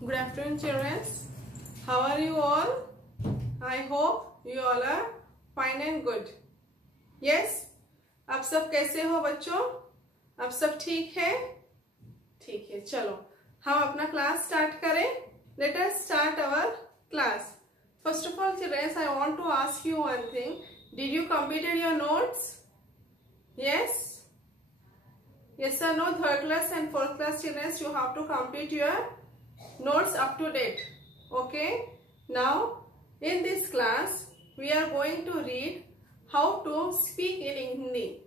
Good afternoon, children. How are you all? I hope you all are fine and good. Yes? आप सब कैसे हो बच्चों? आप सब ठीक है? ठीक है, चलो हम अपना क्लास स्टार्ट करें. Let us start our class. First of all, children, I want to ask you one thing. Did you completed your notes? Yes? Yes or no? Third class and fourth class children, you have to complete your notes up to date. Okay? Now, in this class, we are going to read how to speak in Hindi.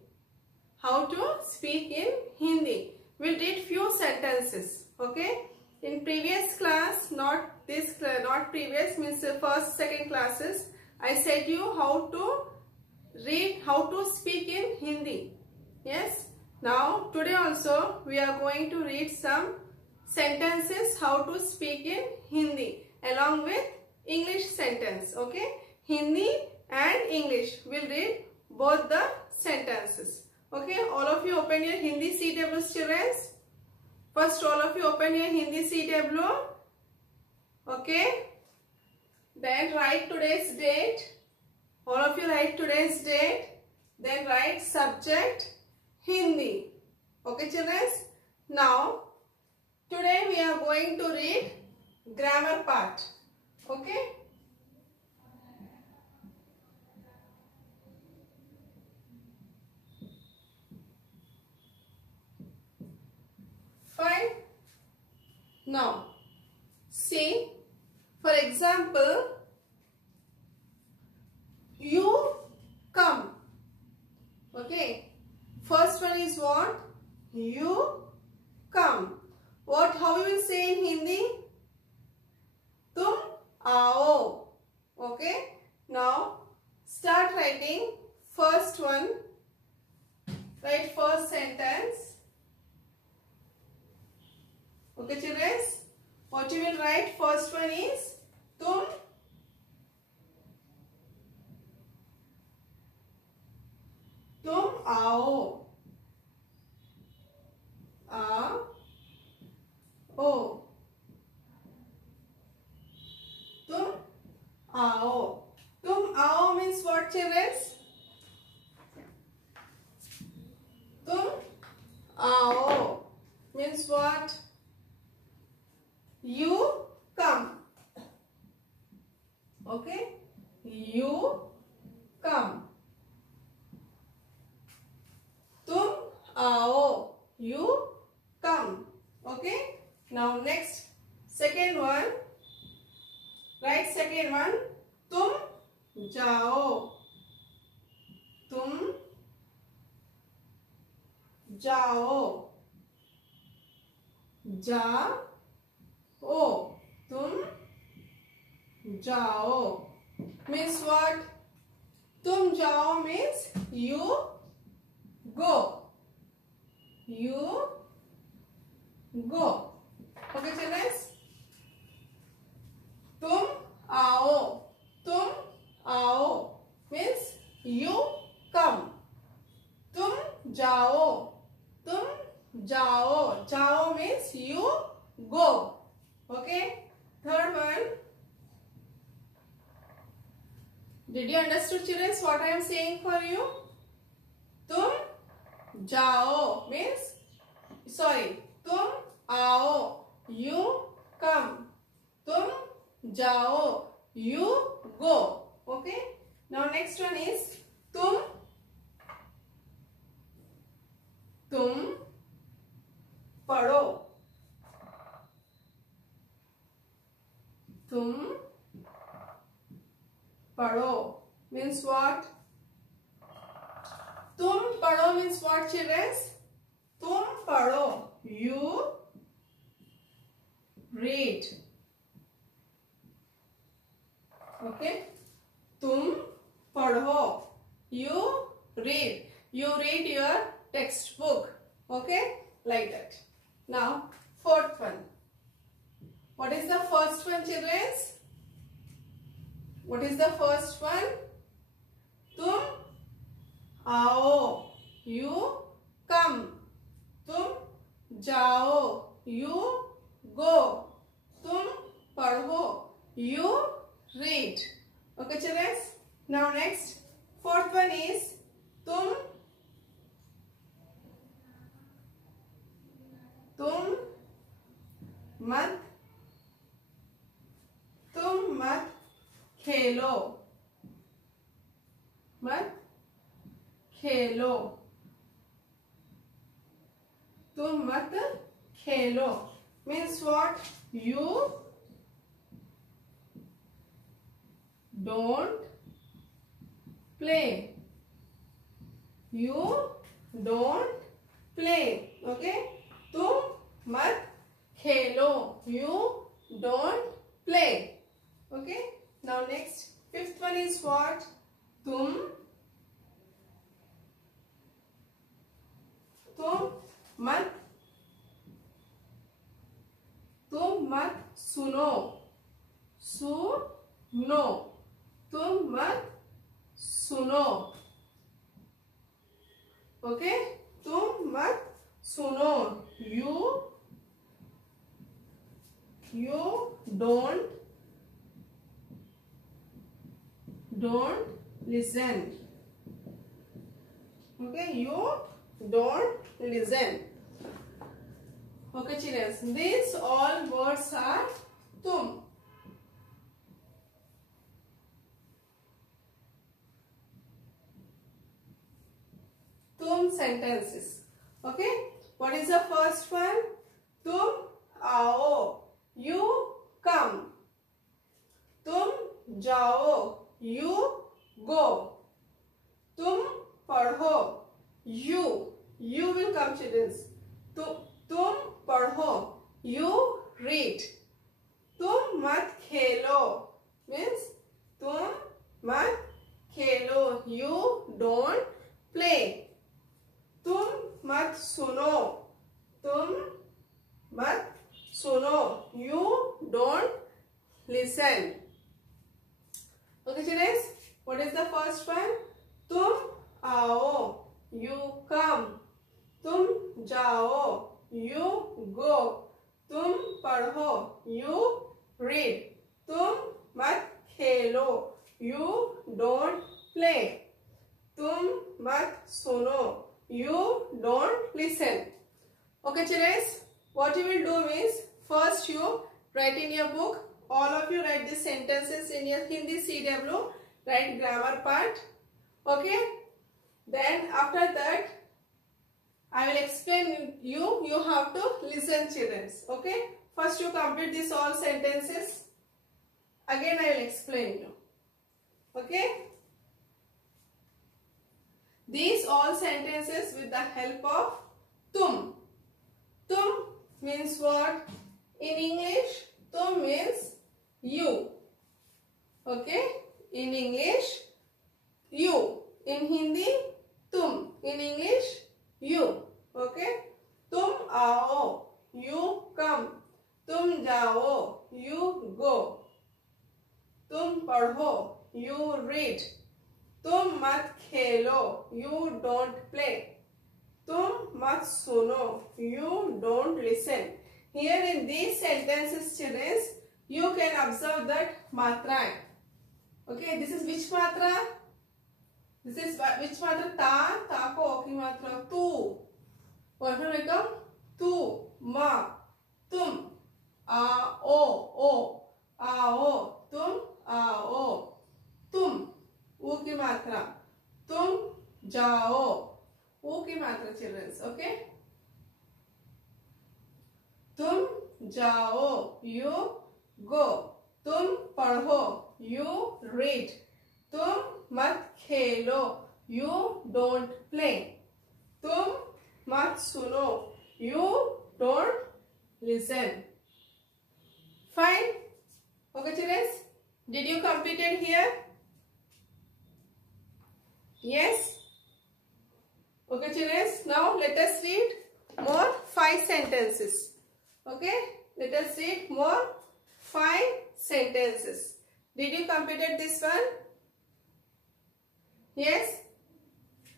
How to speak in Hindi. We'll read few sentences. Okay? In previous class, not this class, not previous, means first, second classes, I said you how to read, how to speak in Hindi. Yes? Now, today also, we are going to read some sentences how to speak in Hindi along with English sentence. Okay? Hindi and English. We'll read both the sentences. Okay? All of you open your Hindi CW, children. First, all of you open your Hindi CW. Okay? Then write today's date. All of you write today's date. Then write subject Hindi. Okay, children? Now, today we are going to read grammar part. Okay? Fine. Now, see, for example, you come. Okay? First one is what? You come. What? How you will say in Hindi? Tum आओ. Okay? Now, start writing first one. Write first sentence. Okay, children? What you will write? First one is tum आओ. ओ. तुम आओ. तुम आओ means what, children? तुम आओ means what? You come. Okay? You come. तुम आओ. You come. Okay? Now next, second one. Write second one. तुम जाओ. तुम जाओ. जाओ. तुम जाओ means what? तुम जाओ means you go. You go. Okay, children? तुम आओ. तुम आओ means you come. तुम जाओ. तुम जाओ. जाओ means you go. Okay? Third one. Did you understand, children, what I am saying for you? तुम जाओ means, sorry, तुम आओ. You come. तुम जाओ. You go. Okay? Now next one is तुम पढ़ो. तुम पढ़ो means what? तुम पढ़ो means what, children? तुम पढ़ो. You read. Okay? तुम पढ़ो. You read. You read your textbook. Okay? Like that. Now, fourth one. What is the first one, children? What is the first one? तुम आओ. You come. तुम जाओ. You go. तुम पढ़ो, you read. Okay children. Now next, fourth one is तुम मत खेलो, तुम मत खेलो means what? You don't play. You don't play. Okay? तुम मत खेलो. You don't play. Okay? Now next, fifth one is what? तुम मत सुनो. तुम मत सुनो. ओके, तुम मत सुनो. You don't listen. Okay, you don't listen. Okay children, these all words are तुम. Sentences. Okay, what is the first one? तुम आओ, you come. तुम जाओ, you go. तुम पढ़ो, you will come children. तुम पढ़ो, you read. तुम मत खेलो means तुम मत खेलो, you don't play. तुम मत सुनो, you don't listen. Okay children, what is the first one? तुम आओ, you come. तुम जाओ, you go. तुम पढ़ो, you read. तुम मत खेलो, you don't play. तुम मत सुनो, you don't listen. Okay children, what you will do is, first you write in your book, all of you write these sentences in your Hindi CW, write grammar part. Okay, then after that I will explain you have to listen children. Okay, first you complete these all sentences, again I will explain you. Okay, these all sentences with the help of tum. Tum means what? In English, tum means you. Okay, in English you, in Hindi tum, in English you. Okay, tum आओ, you come. तुम जाओ, you go. तुम पढ़ो, you read. तुम मत खेलो, you don't play. तुम मत सुनो, you don't listen. Here in these sentences children, you can observe that matra. Okay, this is which matra? This is which matra? Ta ko o की मात्रा तू. और फिर become तू, ma, तुम, आओ, तुम आओ, तुम, ऊ की मात्रा, तुम जाओ, ऊ की मात्रा चिल्ड्रंस. ओके, तुम जाओ, you go. तुम पढ़ो, you read. तुम मत खेलो, you don't play. तुम मत सुनो, you don't listen. Fine. Okay children, did you complete it here? Yes. Okay children, now let us read more 5 sentences. Okay, let us read more 5 sentences. Did you complete this one? Yes.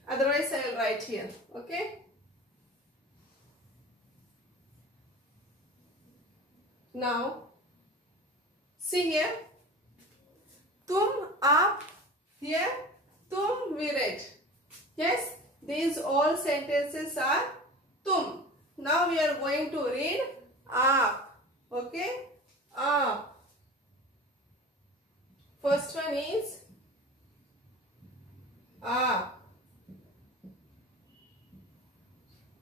Otherwise I will write here. Okay. Now See here. Tum, aap, here. Tum, we read. Yes, these all sentences are tum. Now we are going to read aap. Okay, aap. First one is aap.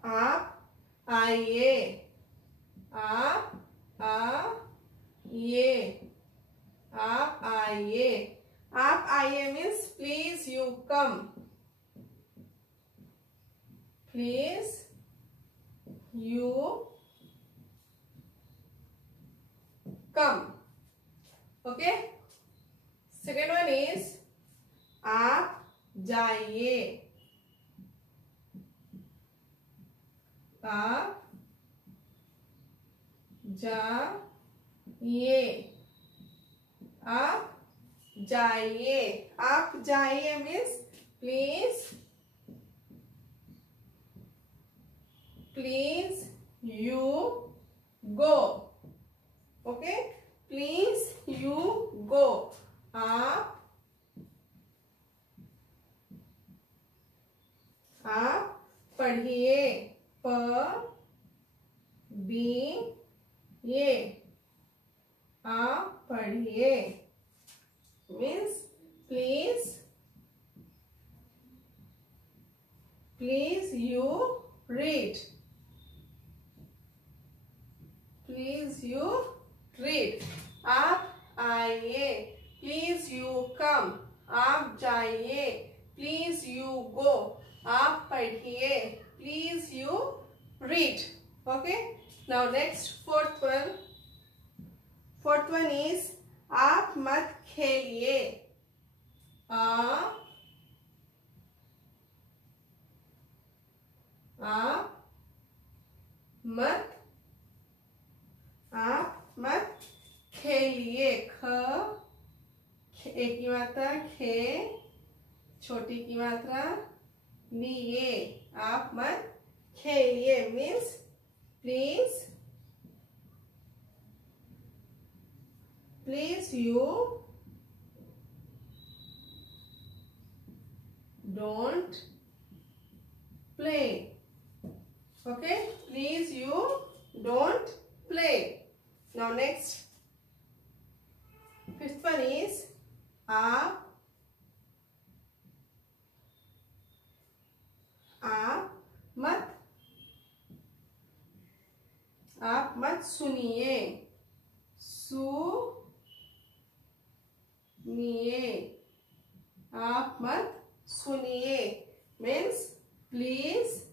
Aap, आइए. आप आइए. आप आइए. आप आइए means please you come. Please you come. Okay. Second one is आप जाइए. आप जाइए. आप जाइए. आप जाइए means please you go. Okay, please you go. आप पढ़िए. पढ़िए. आप पढ़िए means please you read. Please you read. आप आइए. Please you come. आप जाइए. Please you go. आप पढ़िए. Please you read. Okay. Now next fourth one. Fourth one is आप मत खेलिए. आप मत खेलिए. एक की मात्रा खे, छोटी की मात्रा लिए. आप मत खेलिए means please you don't play. Okay, please you don't play. Now next, fifth one is आप मत सुनिए. आप मत सुनिए means please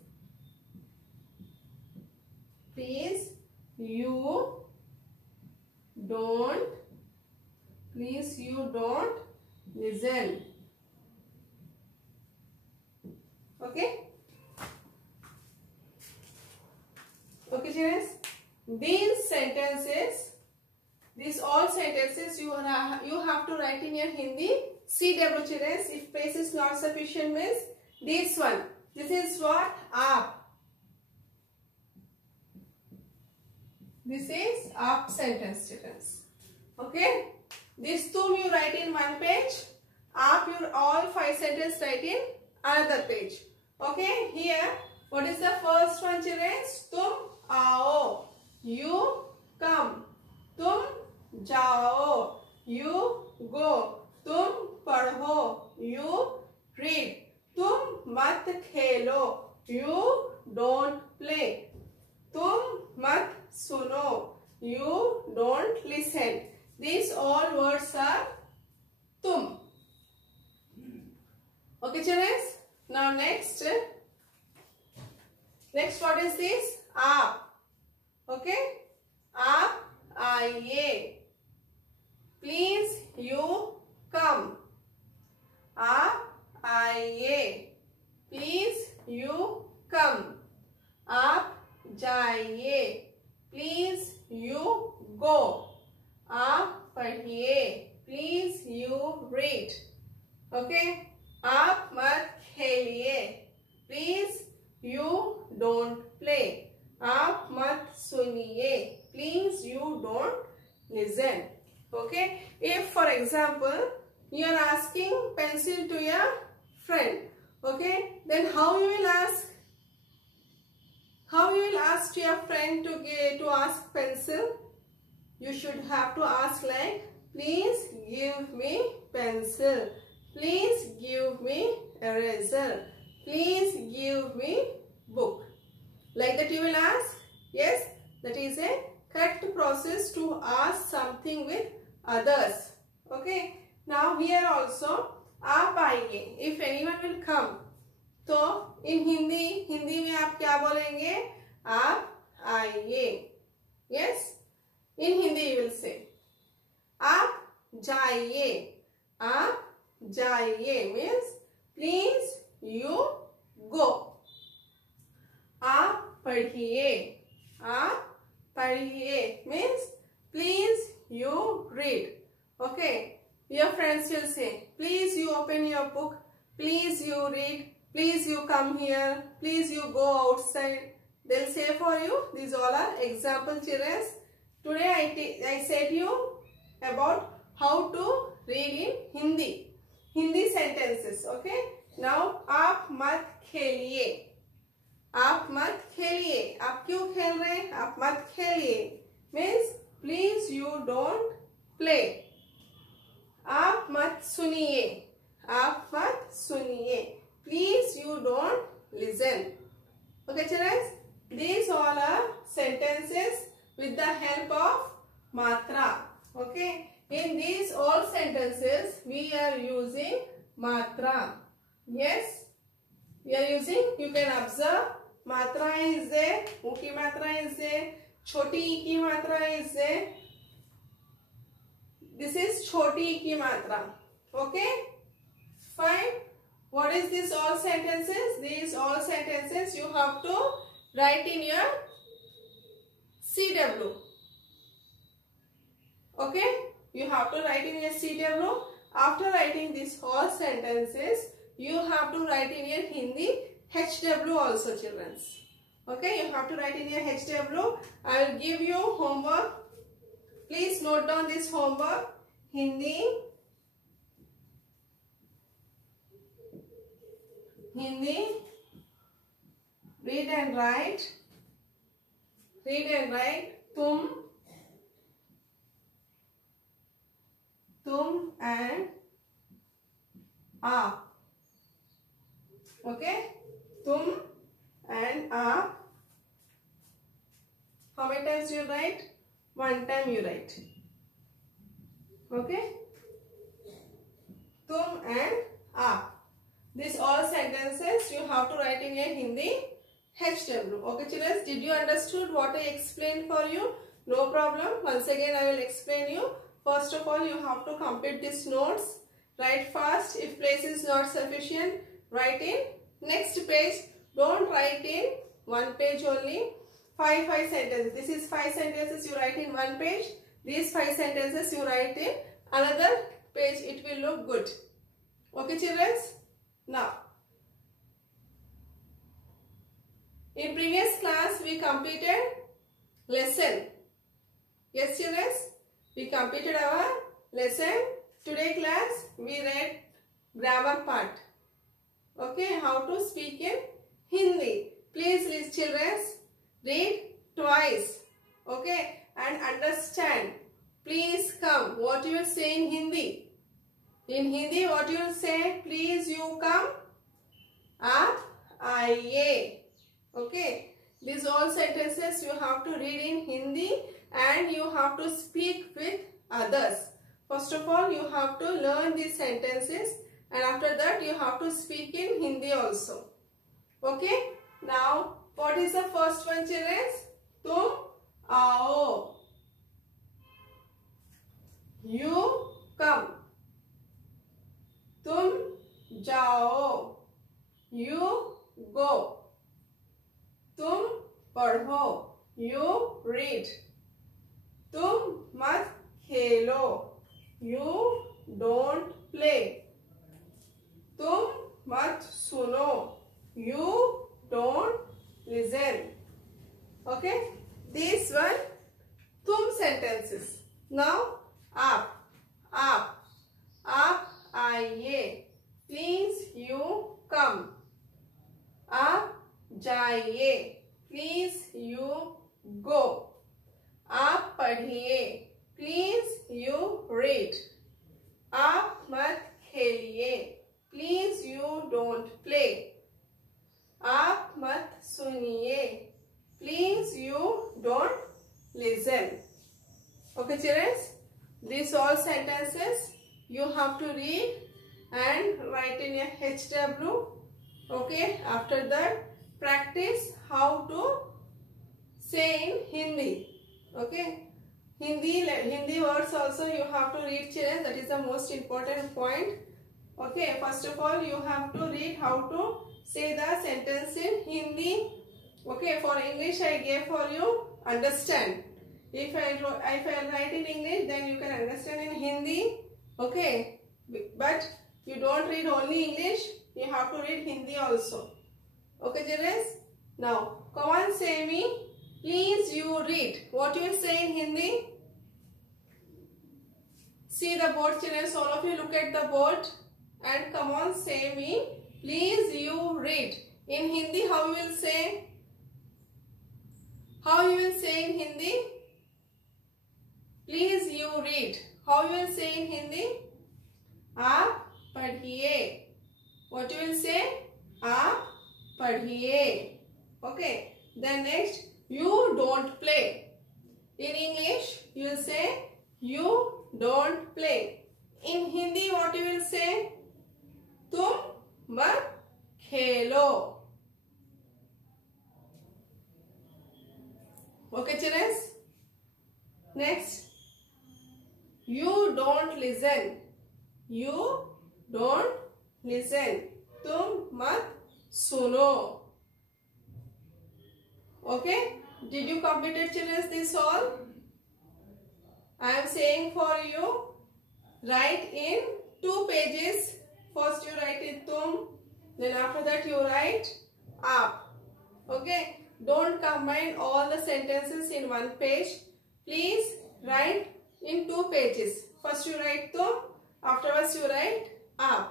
you don't listen. Okay. Okay, children. These all sentences you have to write in your Hindi CW, children. If space is not sufficient means this one. This is what aap. This is aap sentence, children. Okay. This tum you write in one page. Aap your all 5 sentences write in another page. Okay. Here, what is the first one, children? Tum आओ. You come. तुम जाओ. You go. तुम पढ़ो. You read. तुम मत खेलो. You don't play. तुम मत सुनो. You don't listen. These all words are tum. Okay, children. Now next what is this? आप. Okay. आप आइए. Please you come. आप आइए. Please you come. आप जाइए. Please you go. आप पढ़िए. Please you read. Okay. आप मत खेलिए. Please you don't play. आप मत सुनिए. Please you don't listen. Okay, if for example you are asking pencil to your friend, okay, then how you will ask? How you will ask to your friend to ask pencil? You should have to ask like, please give me pencil, please give me eraser, please give me book. Like that you will ask. Yes, that is a correct process to ask something with others. Okay, now here also आप आइए, if anyone will come, तो in Hindi में आप क्या बोलेंगे? आप आइए. Yes, in Hindi you will say. आप जाइए. आप जाइए means please you go. आप पढ़िए. आप पढ़िए means please you read. Okay, your friends will say, please you open your book, please you read, please you come here, please you go outside. They'll say for you. These all are example children. Today I said you about how to read in Hindi sentences. Okay, now आप मत खेलिए. आप मत खेलिए. आप क्यों खेल रहे हैं? आप मत खेलिए means please you don't play. आप मत सुनिए. आप मत सुनिए. Please you don't listen. Okay children, these all are sentences with the help of matra. Okay, in these all sentences we are using matra. Yes, we are using, you can observe, matra is there, u ki matra is there, choti e ki matra is there. This is choti e ki matra. Okay, fine. What is this all sentences? These all sentences you have to write in your CW. Okay, you have to write in your CW. After writing these all sentences, you have to write in your Hindi HW also, children. Okay, you have to write in your HW. I will give you homework. Please note down this homework. Hindi, read and write. Read and write. Tum and aap. Okay, tum and aap. How many times you write? One time you write. Okay, tum and aap. These all sentences you have to write in your Hindi HW. Okay children, did you understood what I explained for you? No problem. Once again I will explain you. First of all, you have to complete these notes. Write fast. If place is not sufficient, write in next page. Don't write in one page only. Five sentences. This is 5 sentences you write in one page. These 5 sentences you write in another page. It will look good. Okay children? Now, in previous class we completed lesson. Yes children? We completed our lesson. Today class we read grammar part. Okay, how to speak in Hindi. Please listen children. Read twice. Okay, and understand. Please come. What you will say in Hindi? In Hindi what you will say? Please you come. Aap आइए. Okay, these all sentences you have to read in Hindi and you have to speak with others. First of all, you have to learn these sentences and after that you have to speak in Hindi also. Okay, now what is the first one children? Tum आओ. You come. तुम जाओ. You go. तुम पढ़ो. You read. तुम मत खेलो. You don't play. तुम मत सुनो. You don't listen. Okay, this one tum sentences. Now aap. पढ़िए, प्लीज यू रीड. आप मत खेलिए, प्लीज यू डोंट प्ले. आप मत सुनिए, please you don't listen. Okay children, these all sentences you have to read and write in your HW. Okay, after that practice how to say in Hindi. Okay, Hindi words also you have to read children, that is the most important point. Okay, first of all you have to read how to say the sentence in Hindi. Okay, for English I gave for you understand. If I write in English, then you can understand in Hindi. Okay, but you don't read only English, you have to read Hindi also. Okay children, now come on, say me, please you read. What you will say in Hindi? See the board children, all of you look at the board and come on, say me, please you read. In Hindi how you will say? How you will say in Hindi? Please you read. How you will say in Hindi? आप पढ़िए. What you will say? आप पढ़िए. Okay. Then next, you don't play. In English, you will say you don't play. In Hindi, what you will say? तुम मत खेलो. Okay, children. Next. You don't listen. You don't listen. तुम मत सुनो. Okay? Did you complete it children this all? I am saying for you, write in 2 pages. First you write it tum, then after that you write aap. Okay? Don't combine all the sentences in 1 page. Please write in 2 pages. First you write tum, afterwards you write aap.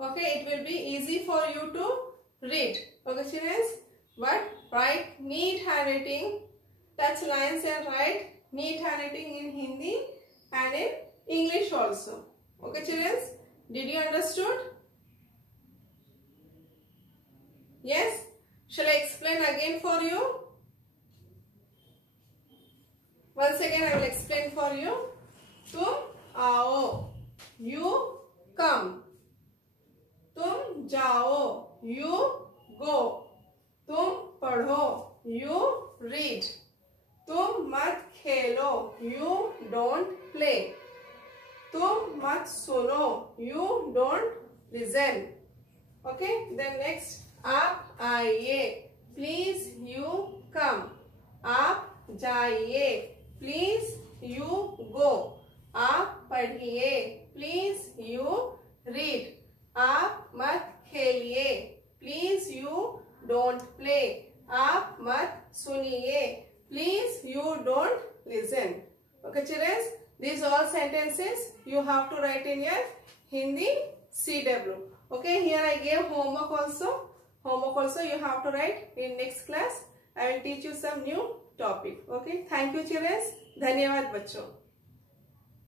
Okay, it will be easy for you to read. Okay children, but write neat handwriting, touch lines and write neat handwriting in Hindi and in English also. Okay children, did you understood? Yes? Shall I explain again for you? Once again I will explain for you. तुम आओ, you come. तुम जाओ, you go. तुम पढ़ो, you read. तुम मत खेलो, you don't play. तुम मत सुनो, you don't listen. Okay, then next, आप आइए, please you come. आप जाइए, please you go. आप पढ़िए, प्लीज यू रीड. आप मत खेलिए, प्लीज यू डोंट प्ले. आप मत सुनिए, please you don't listen. Okay children, these all sentences you have to write in your Hindi CW. Okay, here I gave homework also. Homework also you have to write in next class. I will teach you some new topic. Okay, thank you children. धन्यवाद बच्चों.